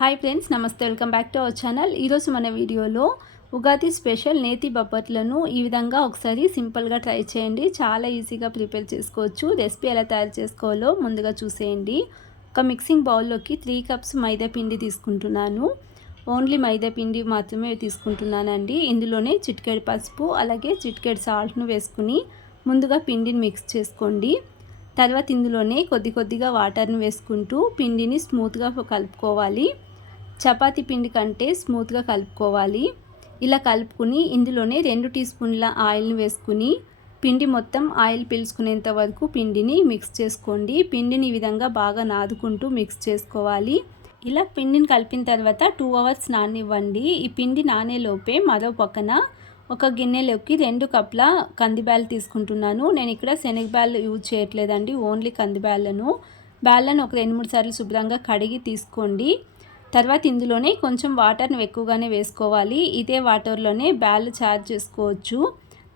Hi friends నమస్తే welcome back to our channel ఈరోజు మన వీడియోలో ఉగాది స్పెషల్ నేతి బొబ్బట్లను ఈ విధంగా ఒకసారి సింపుల్గా ట్రై చేయండి. చాలా ఈజీగా ప్రిపేర్ చేసుకోవచ్చు. రెసిపీ ఎలా తయారు చేసుకోవాలో ముందుగా చూసేయండి. ఒక మిక్సింగ్ బౌల్లోకి త్రీ కప్స్ మైదా పిండి తీసుకుంటున్నాను. ఓన్లీ మైదా పిండి మాత్రమే తీసుకుంటున్నానండి. ఇందులోనే చిటికెడు పసుపు అలాగే చిటికెడు సాల్ట్ను వేసుకుని ముందుగా పిండిని మిక్స్ చేసుకోండి. తర్వాత ఇందులోనే కొద్ది కొద్దిగా వాటర్ను వేసుకుంటూ పిండిని స్మూత్గా కలుపుకోవాలి. చపాతీ పిండి కంటే స్మూత్గా కలుపుకోవాలి. ఇలా కలుపుకుని ఇందులోనే రెండు టీ స్పూన్ల ఆయిల్ని వేసుకుని పిండి మొత్తం ఆయిల్ పీల్చుకునేంత వరకు పిండిని మిక్స్ చేసుకోండి. పిండిని ఈ విధంగా బాగా నాదుకుంటూ మిక్స్ చేసుకోవాలి. ఇలా పిండిని కలిపిన తర్వాత టూ అవర్స్ నానివ్వండి. ఈ పిండి నానేలోపే మరో పక్కన ఒక గిన్నెలోకి రెండు కప్ల కందిబ్యాలు తీసుకుంటున్నాను. నేను ఇక్కడ శనగబ్యాలు యూజ్ చేయట్లేదండి ఓన్లీ కందిబ్యాలను బ్యాళ్ళను ఒక రెండు మూడు సార్లు శుభ్రంగా కడిగి తీసుకోండి. తర్వాత ఇందులోనే కొంచెం వాటర్ని ఎక్కువగానే వేసుకోవాలి. ఇదే వాటర్లోనే బ్యాల్ చార్జ్ చేసుకోవచ్చు.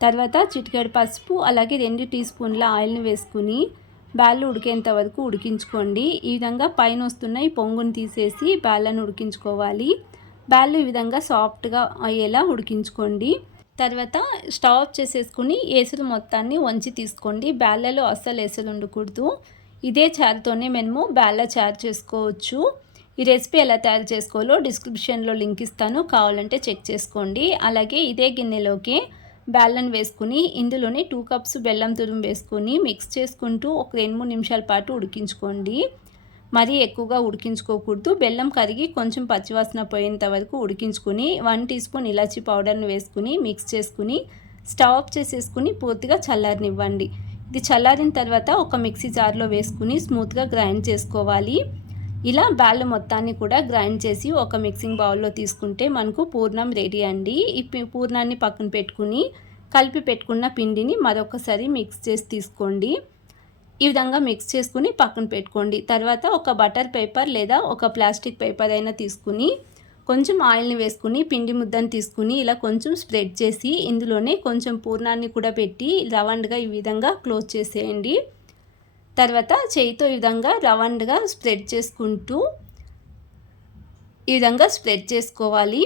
తర్వాత చిటికెడు పసుపు అలాగే రెండు టీ స్పూన్ల ఆయిల్ని వేసుకుని బ్యాళ్ళు ఉడికేంత వరకు ఉడికించుకోండి. ఈ విధంగా పైన వస్తున్న ఈ పొంగుని తీసేసి బ్యాళ్ళను ఉడికించుకోవాలి. బ్యాళ్ళు ఈ విధంగా సాఫ్ట్గా అయ్యేలా ఉడికించుకోండి. తర్వాత స్టవ్ ఆఫ్ చేసేసుకుని ఏసులు మొత్తాన్ని వంచి తీసుకోండి. బ్యాళ్ళలో అస్సలు ఏసులు ఉండకూడదు. ఇదే చారుతోనే మేము బ్యాళ్ళ చారు చేసుకోవచ్చు. ఈ రెసిపీ ఎలా తయారు చేసుకోవాలో డిస్క్రిప్షన్లో లింక్ ఇస్తాను. కావాలంటే చెక్ చేసుకోండి. అలాగే ఇదే గిన్నెలోకి బెల్లం వేసుకుని ఇందులోనే టూ కప్స్ బెల్లం తురుము వేసుకొని మిక్స్ చేసుకుంటూ ఒక రెండు మూడు నిమిషాల పాటు ఉడికించుకోండి. మరీ ఎక్కువగా ఉడికించుకోకూడదు. బెల్లం కరిగి కొంచెం పచ్చివాసన పోయేంత వరకు ఉడికించుకుని వన్ టీ స్పూన్ ఇలాచీ పౌడర్ని వేసుకుని మిక్స్ చేసుకుని స్టవ్ ఆఫ్ చేసేసుకుని పూర్తిగా చల్లారనివ్వండి. ఇది చల్లారిన తర్వాత ఒక మిక్సీ జార్లో వేసుకుని స్మూత్గా గ్రైండ్ చేసుకోవాలి. ఇలా బ్యాళ్ళు మొత్తాన్ని కూడా గ్రైండ్ చేసి ఒక మిక్సింగ్ బౌల్లో తీసుకుంటే మనకు పూర్ణం రెడీ అండి. ఈ పూర్ణాన్ని పక్కన పెట్టుకుని కలిపి పెట్టుకున్న పిండిని మరొకసారి మిక్స్ చేసి తీసుకోండి. ఈ విధంగా మిక్స్ చేసుకుని పక్కన పెట్టుకోండి. తర్వాత ఒక బటర్ పేపర్ లేదా ఒక ప్లాస్టిక్ పేపర్ అయినా తీసుకుని కొంచెం ఆయిల్ని వేసుకుని పిండి ముద్దను తీసుకుని ఇలా కొంచెం స్ప్రెడ్ చేసి ఇందులోనే కొంచెం పూర్ణాన్ని కూడా పెట్టి రౌండ్గా ఈ విధంగా క్లోజ్ చేసేయండి. తర్వాత చేయితో ఈ విధంగా రౌండ్గా స్ప్రెడ్ చేసుకుంటూ ఈ విధంగా స్ప్రెడ్ చేసుకోవాలి.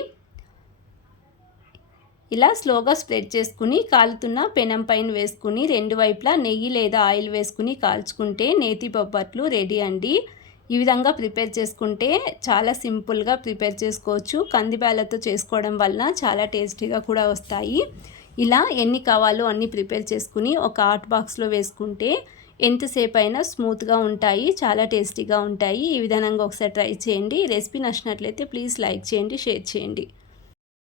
ఇలా స్లోగా స్ప్రెడ్ చేసుకుని కాలుతున్న పెనం పైన వేసుకుని రెండు వైపులా నెయ్యి లేదా ఆయిల్ వేసుకుని కాల్చుకుంటే నేతి బొబ్బట్లు రెడీ అండి. ఈ విధంగా ప్రిపేర్ చేసుకుంటే చాలా సింపుల్గా ప్రిపేర్ చేసుకోవచ్చు. కందిబ్యాలతో చేసుకోవడం వలన చాలా టేస్టీగా కూడా వస్తాయి. ఇలా ఎన్ని కావాలో అన్నీ ప్రిపేర్ చేసుకుని ఒక హాట్ బాక్స్లో వేసుకుంటే ఎంతసేపు అయినా స్మూత్గా ఉంటాయి చాలా టేస్టీగా ఉంటాయి. ఈ విధంగా ఒకసారి ట్రై చేయండి. రెసిపీ నచ్చినట్లయితే ప్లీజ్ లైక్ చేయండి షేర్ చేయండి.